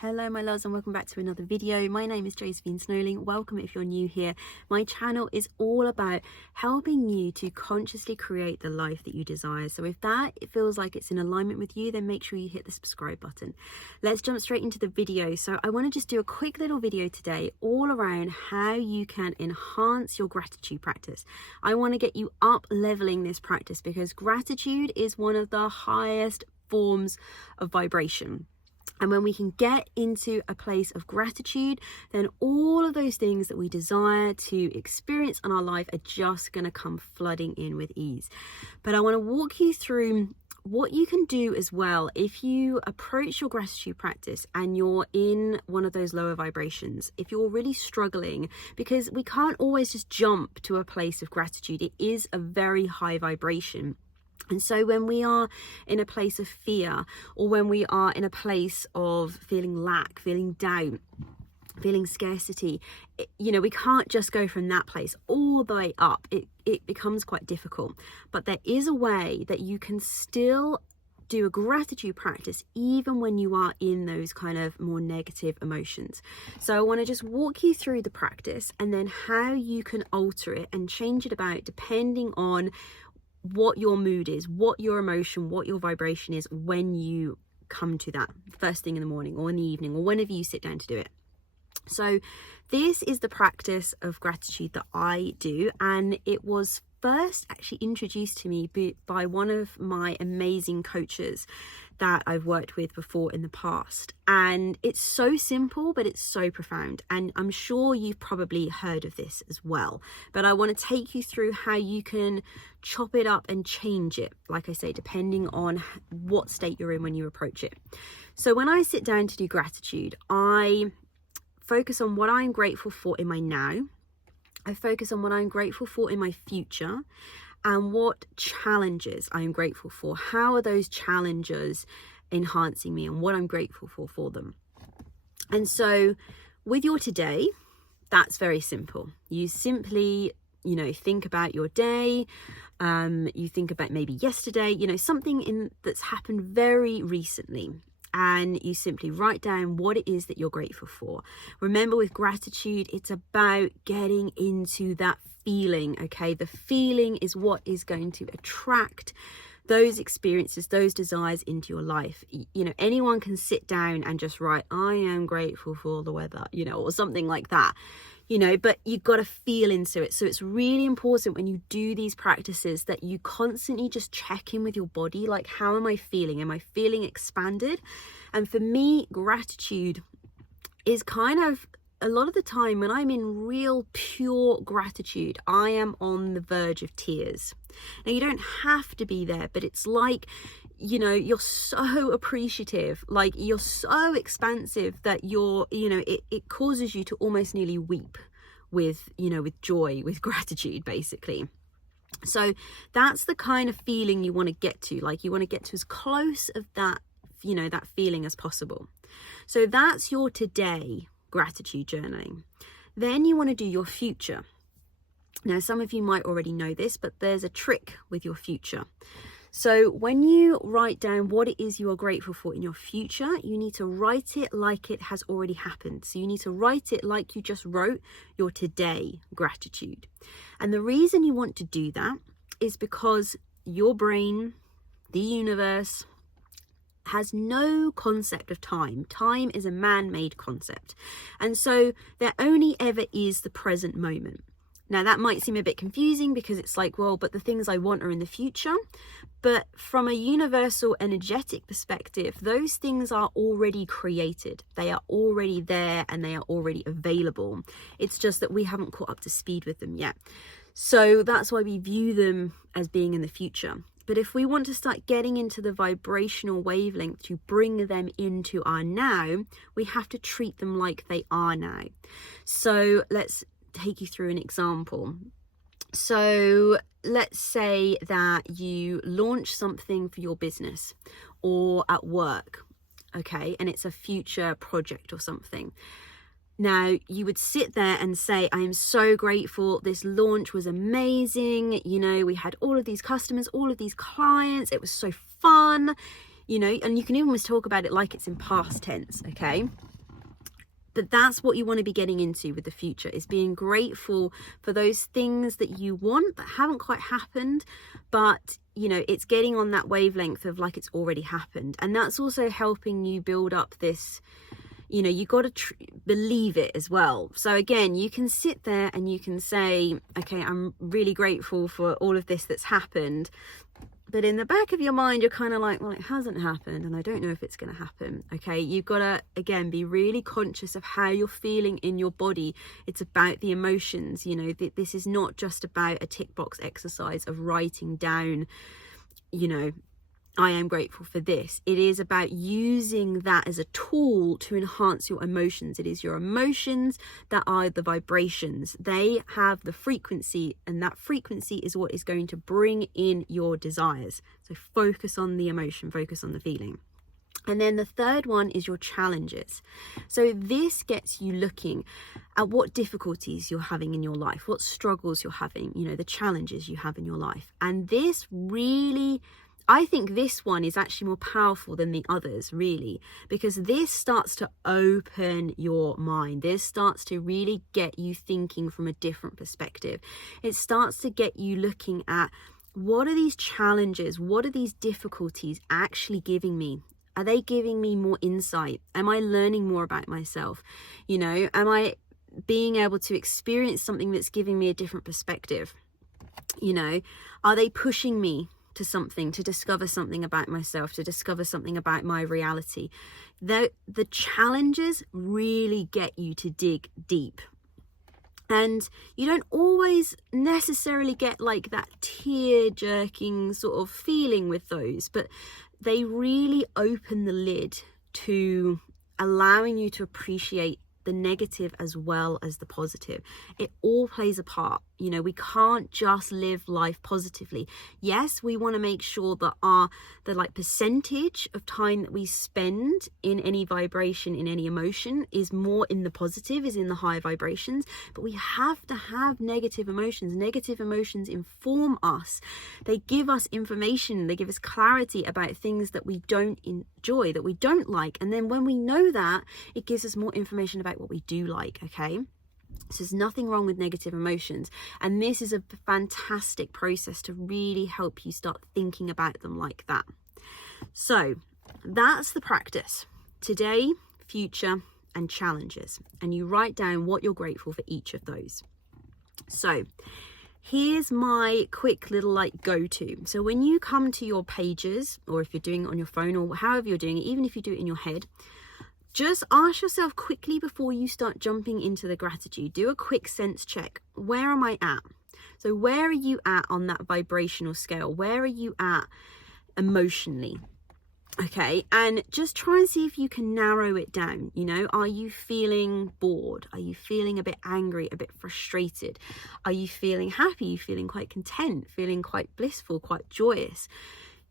Hello my loves and welcome back to another video. My name is Josephine Snowling. Welcome if you're new here. My channel is all about helping you to consciously create the life that you desire. So if that feels like it's in alignment with you, then make sure you hit the subscribe button. Let's jump straight into the video. So I want to just do a quick little video today all around how you can enhance your gratitude practice. I want to get you up leveling this practice because gratitude is one of the highest forms of vibration. And when we can get into a place of gratitude, then all of those things that we desire to experience in our life are just going to come flooding in with ease. But I want to walk you through what you can do as well if you approach your gratitude practice and you're in one of those lower vibrations. If you're really struggling, because we can't always just jump to a place of gratitude. It is a very high vibration. And so when we are in a place of fear, or when we are in a place of feeling lack, feeling doubt, feeling scarcity, we can't just go from that place all the way up. It becomes quite difficult. But there is a way that you can still do a gratitude practice even when you are in those kind of more negative emotions. So I want to just walk you through the practice and then how you can alter it and change it about depending on what your mood is, what your emotion, what your vibration is when you come to that first thing in the morning or in the evening or whenever you sit down to do it. So this is the practice of gratitude that I do, and it was first actually introduced to me by one of my amazing coaches that I've worked with before in the past. And it's so simple, but it's so profound. And I'm sure you've probably heard of this as well. But I want to take you through how you can chop it up and change it, like I say, depending on what state you're in when you approach it. So when I sit down to do gratitude, I focus on what I'm grateful for in my now. I focus on what I'm grateful for in my future and what challenges I'm grateful for. How are those challenges enhancing me and what I'm grateful for them? And so with your today, that's very simple. You simply, think about your day. You think about maybe yesterday, something that's happened very recently. And you simply write down what it is that you're grateful for. Remember, with gratitude, it's about getting into that feeling, okay? The feeling is what is going to attract those experiences, those desires into your life. Anyone can sit down and just write, I am grateful for the weather, or something like that. But you've got to feel into it. So it's really important when you do these practices that you constantly just check in with your body. Like, how am I feeling? Am I feeling expanded? And for me, gratitude is kind of, a lot of the time when I'm in real pure gratitude, I am on the verge of tears. Now, you don't have to be there, but it's like, you're so appreciative, like you're so expansive that it causes you to almost nearly weep with joy, with gratitude, basically. So that's the kind of feeling you want to get to. Like, you want to get to as close of that, that feeling as possible. So that's your today gratitude journaling. Then you want to do your future. Now, some of you might already know this, but there's a trick with your future. So when you write down what it is you are grateful for in your future, you need to write it like it has already happened. So you need to write it like you just wrote your today gratitude. And the reason you want to do that is because your brain, the universe, has no concept of time. Time is a man-made concept. And so there only ever is the present moment. Now, that might seem a bit confusing because it's like, well, but the things I want are in the future. But from a universal energetic perspective, those things are already created. They are already there and they are already available. It's just that we haven't caught up to speed with them yet. So that's why we view them as being in the future. But if we want to start getting into the vibrational wavelength to bring them into our now, we have to treat them like they are now. So let's take you through an example. So let's say that you launch something for your business or at work, okay, and it's a future project or something. Now, you would sit there and say, I am so grateful. This launch was amazing. We had all of these customers, all of these clients. It was so fun, and you can even talk about it like it's in past tense, okay? But that's what you want to be getting into with the future, is being grateful for those things that you want that haven't quite happened, but you know, it's getting on that wavelength of like it's already happened. And that's also helping you build up this, you know, you got to believe it as well. So again, you can sit there and you can say, okay, I'm really grateful for all of this that's happened, but in the back of your mind you're kind of like, well, it hasn't happened and I don't know if it's going to happen. Okay, you've got to again be really conscious of how you're feeling in your body. It's about the emotions. You know, this is not just about a tick box exercise of writing down, you know, I am grateful for this. It is about using that as a tool to enhance your emotions. It is your emotions that are the vibrations. They have the frequency, and that frequency is what is going to bring in your desires. So focus on the emotion, focus on the feeling. And then the third one is your challenges. So this gets you looking at what difficulties you're having in your life, what struggles you're having, you know, the challenges you have in your life. And this really, I think this one is actually more powerful than the others, really, because this starts to open your mind. This starts to really get you thinking from a different perspective. It starts to get you looking at, what are these challenges? What are these difficulties actually giving me? Are they giving me more insight? Am I learning more about myself? You know, am I being able to experience something that's giving me a different perspective? You know, are they pushing me to something, to discover something about myself, to discover something about my reality? The challenges really get you to dig deep. And you don't always necessarily get like that tear-jerking sort of feeling with those, but they really open the lid to allowing you to appreciate the negative as well as the positive. It all plays a part. You know, we can't just live life positively. Yes, we want to make sure that the like percentage of time that we spend in any vibration, in any emotion, is more in the positive, is in the higher vibrations. But we have to have negative emotions. Negative emotions inform us. They give us information. They give us clarity about things that we don't enjoy, that we don't like. And then when we know that, it gives us more information about what we do like. Okay, so there's nothing wrong with negative emotions, and this is a fantastic process to really help you start thinking about them like that. So that's the practice: today, future, and challenges. And you write down what you're grateful for each of those. So here's my quick little like go-to. So when you come to your pages, or if you're doing it on your phone, or however you're doing it, even if you do it in your head, just ask yourself quickly before you start jumping into the gratitude, do a quick sense check. Where am I at? So where are you at on that vibrational scale? Where are you at emotionally? Okay, and just try and see if you can narrow it down. You know, are you feeling bored? Are you feeling a bit angry, a bit frustrated? Are you feeling happy? Are you feeling quite content, feeling quite blissful, quite joyous?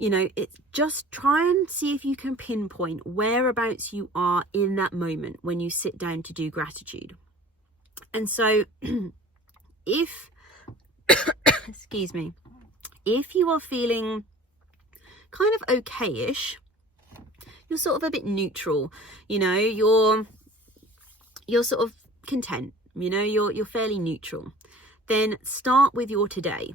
You know, it's just try and see if you can pinpoint whereabouts you are in that moment when you sit down to do gratitude. And so if, excuse me, if you are feeling kind of okay-ish, you're sort of a bit neutral, you know, you're sort of content, you know, you're fairly neutral, then start with your today.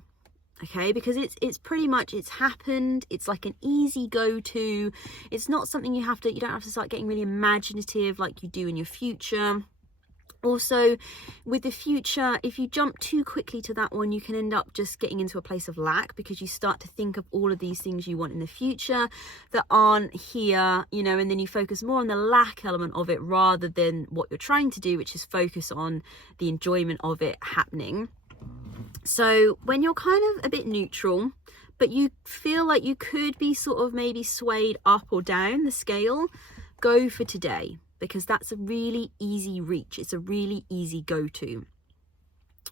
Okay, because it's pretty much, it's happened. It's like an easy go-to. It's not something you don't have to start getting really imaginative like you do in your future. Also, with the future, if you jump too quickly to that one, you can end up just getting into a place of lack, because you start to think of all of these things you want in the future that aren't here, you know, and then you focus more on the lack element of it rather than what you're trying to do, which is focus on the enjoyment of it happening. So when you're kind of a bit neutral, but you feel like you could be sort of maybe swayed up or down the scale, go for today, because that's a really easy reach. It's a really easy go-to.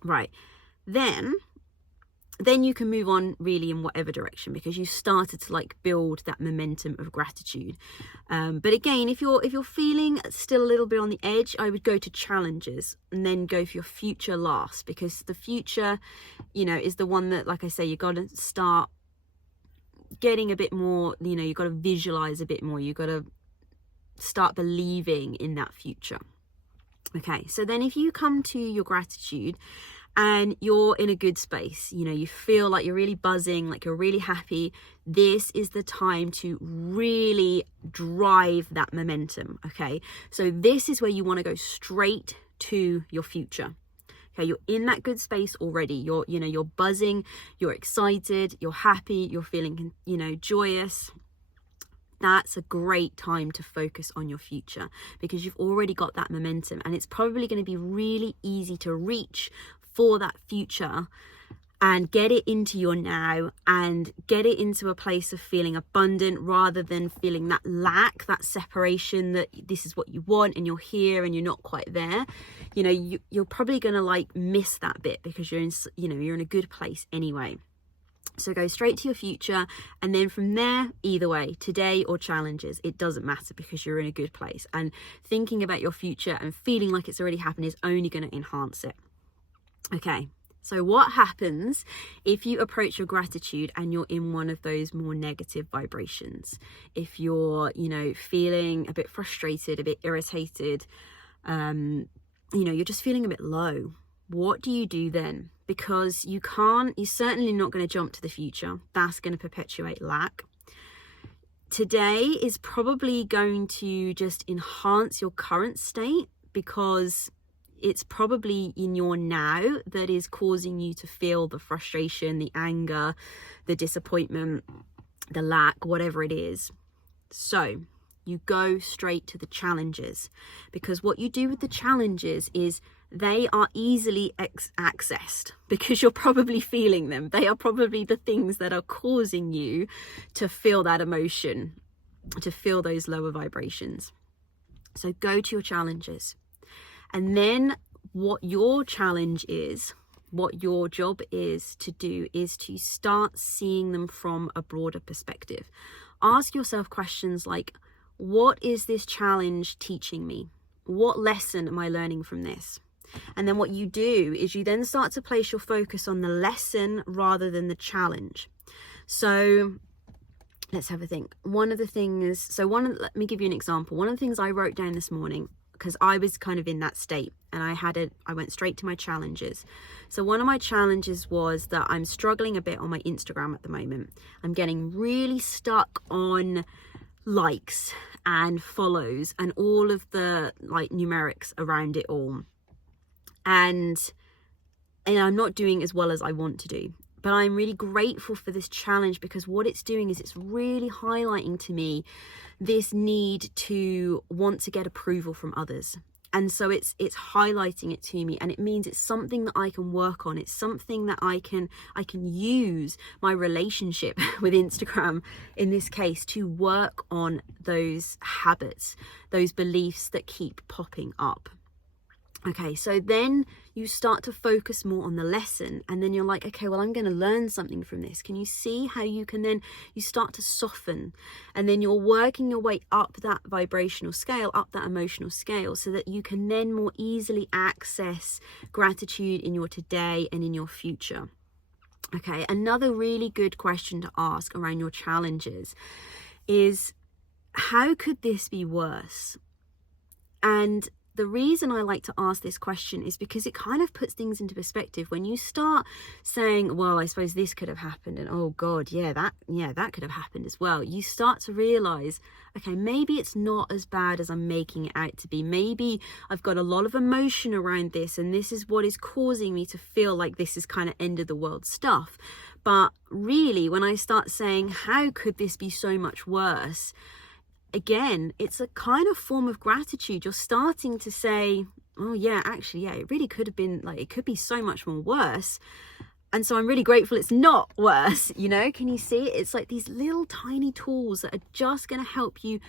Right, then you can move on really in whatever direction, because you started to like build that momentum of gratitude. But again, if you're feeling still a little bit on the edge, I would go to challenges and then go for your future last, because the future, you know, is the one that, like I say, you got to start getting a bit more, you know, you got to visualize a bit more. You got to start believing in that future. Okay, so then if you come to your gratitude and you're in a good space, you know, you feel like you're really buzzing, like you're really happy, this is the time to really drive that momentum. Okay, so this is where you want to go straight to your future. Okay, you're in that good space already. You're buzzing, you're excited, you're happy, you're feeling, joyous. That's a great time to focus on your future, because you've already got that momentum, and it's probably going to be really easy to reach for that future and get it into your now and get it into a place of feeling abundant, rather than feeling that lack, that separation, that this is what you want and you're here and you're not quite there. You're probably going to miss that bit, because you're in a good place anyway. So go straight to your future, and then from there, either way, today or challenges, it doesn't matter, because you're in a good place, and thinking about your future and feeling like it's already happened is only going to enhance it. Okay, so what happens if you approach your gratitude and you're in one of those more negative vibrations? If you're, feeling a bit frustrated, a bit irritated, you're just feeling a bit low, what do you do then? Because you're certainly not going to jump to the future. That's going to perpetuate lack. Today is probably going to just enhance your current state, because it's probably in your now that is causing you to feel the frustration, the anger, the disappointment, the lack, whatever it is. So you go straight to the challenges, because what you do with the challenges is they are easily accessed, because you're probably feeling them. They are probably the things that are causing you to feel that emotion, to feel those lower vibrations. So go to your challenges. And then what your challenge is, what your job is to do, is to start seeing them from a broader perspective. Ask yourself questions like, what is this challenge teaching me? What lesson am I learning from this? And then what you do is you then start to place your focus on the lesson rather than the challenge. So let's have a think. Let me give you an example. One of the things I wrote down this morning, because I was kind of in that state, and I went straight to my challenges. So one of my challenges was that I'm struggling a bit on my Instagram at the moment. I'm getting really stuck on likes and follows and all of the numerics around it all. And I'm not doing as well as I want to do. But I'm really grateful for this challenge, because what it's doing is it's really highlighting to me this need to want to get approval from others. And so it's highlighting it to me, and it means it's something that I can work on. It's something that I can use my relationship with Instagram, in this case, to work on those habits, those beliefs that keep popping up. Okay, so then you start to focus more on the lesson, and then you're like, okay, well, I'm going to learn something from this. Can you see how you start to soften, and then you're working your way up that vibrational scale, up that emotional scale, so that you can then more easily access gratitude in your today and in your future. Okay, another really good question to ask around your challenges is, how could this be worse? And the reason I like to ask this question is because it kind of puts things into perspective. When you start saying, well, I suppose this could have happened, and oh God, that could have happened as well, you start to realize, okay, maybe it's not as bad as I'm making it out to be. Maybe I've got a lot of emotion around this, and this is what is causing me to feel like this is kind of end of the world stuff. But really, when I start saying, how could this be so much worse? Again, it's a kind of form of gratitude. You're starting to say, oh yeah, actually, yeah, it really could have been, it could be so much more worse. And so I'm really grateful it's not worse, can you see? It's like these little tiny tools that are just going to help you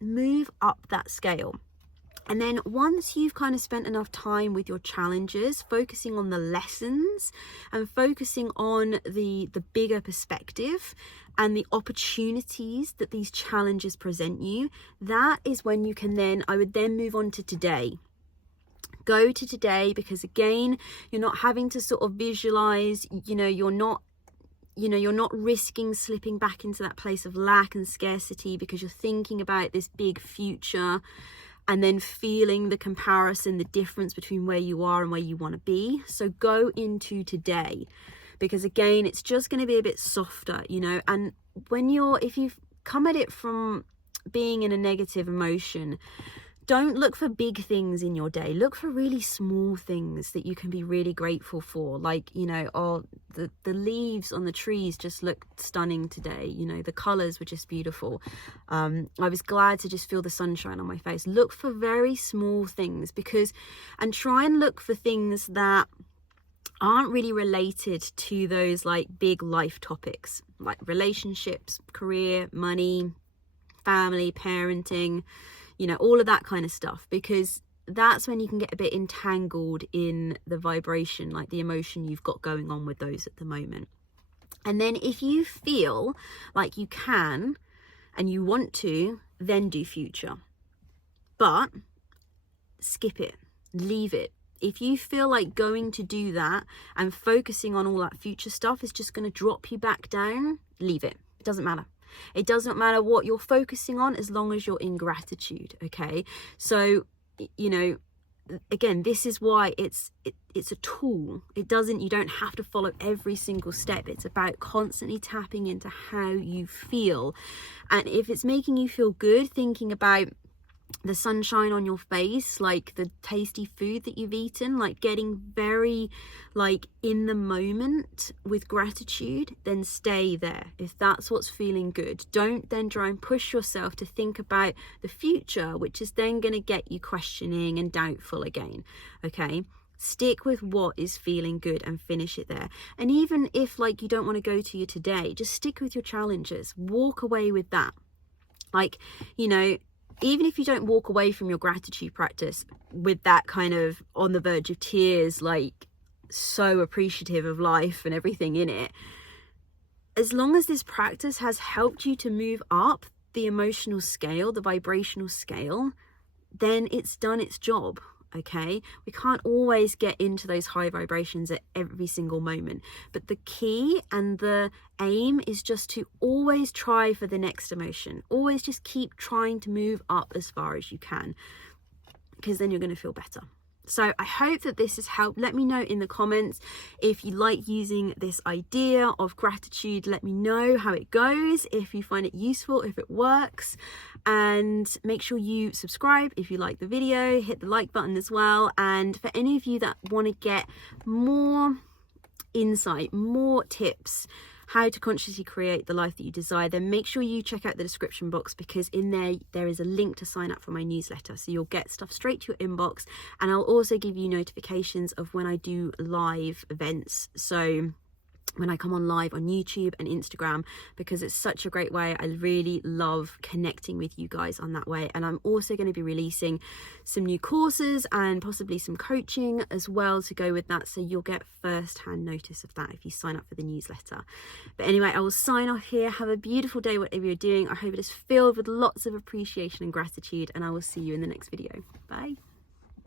move up that scale. And then once you've kind of spent enough time with your challenges, focusing on the lessons and focusing on the bigger perspective and the opportunities that these challenges present you, that is when you can I would then move on to today. Go to today, because again, you're not having to sort of visualize, you're not risking slipping back into that place of lack and scarcity, because you're thinking about this big future. and then feeling the comparison, the difference between where you are and where you want to be. So go into today, because again, it's just going to be a bit softer, you know. And if you've come at it from being in a negative emotion, don't look for big things in your day. Look for really small things that you can be really grateful for. Like, you know, oh, the leaves on the trees just looked stunning today. You know, the colors were just beautiful. I was glad to just feel the sunshine on my face. Look for very small things, and try and look for things that aren't really related to those like big life topics, like relationships, career, money, family, parenting, you know, all of that kind of stuff, because that's when you can get a bit entangled in the vibration, like the emotion you've got going on with those at the moment. And then if you feel like you can and you want to, then do future. But skip it, leave it. If you feel like going to do that and focusing on all that future stuff is just going to drop you back down, leave it. It doesn't matter. It doesn't matter what you're focusing on as long as you're in gratitude, okay? So, you know, again, this is why it's a tool. You don't have to follow every single step. It's about constantly tapping into how you feel. And if it's making you feel good, thinking about the sunshine on your face, like the tasty food that you've eaten, like getting very like in the moment with gratitude, then stay there if that's what's feeling good. Don't then try and push yourself to think about the future, which is then going to get you questioning and doubtful again. Okay, stick with what is feeling good and finish it there. And even if like you don't want to go to your today, just stick with your challenges. Walk away with that. Like, you know, even if you don't walk away from your gratitude practice with that kind of on the verge of tears, like so appreciative of life and everything in it, as long as this practice has helped you to move up the emotional scale, the vibrational scale, then it's done its job. Okay, we can't always get into those high vibrations at every single moment, but the key and the aim is just to always try for the next emotion. Always just keep trying to move up as far as you can, because then you're going to feel better. So I hope that this has helped. Let me know in the comments if you like using this idea of gratitude. Let me know how it goes, if you find it useful, if it works. And make sure you subscribe if you like the video. Hit the like button as well. And for any of you that want to get more insight, more tips, how to consciously create the life that you desire, then make sure you check out the description box, because in there is a link to sign up for my newsletter, so you'll get stuff straight to your inbox. And I'll also give you notifications of when I do live events, so when I come on live on YouTube and Instagram, because it's such a great way. I really love connecting with you guys on that way. And I'm also going to be releasing some new courses and possibly some coaching as well to go with that, so you'll get first-hand notice of that if you sign up for the newsletter. But anyway, I will sign off here. Have a beautiful day whatever you're doing. I hope it is filled with lots of appreciation and gratitude, and I will see you in the next video. Bye.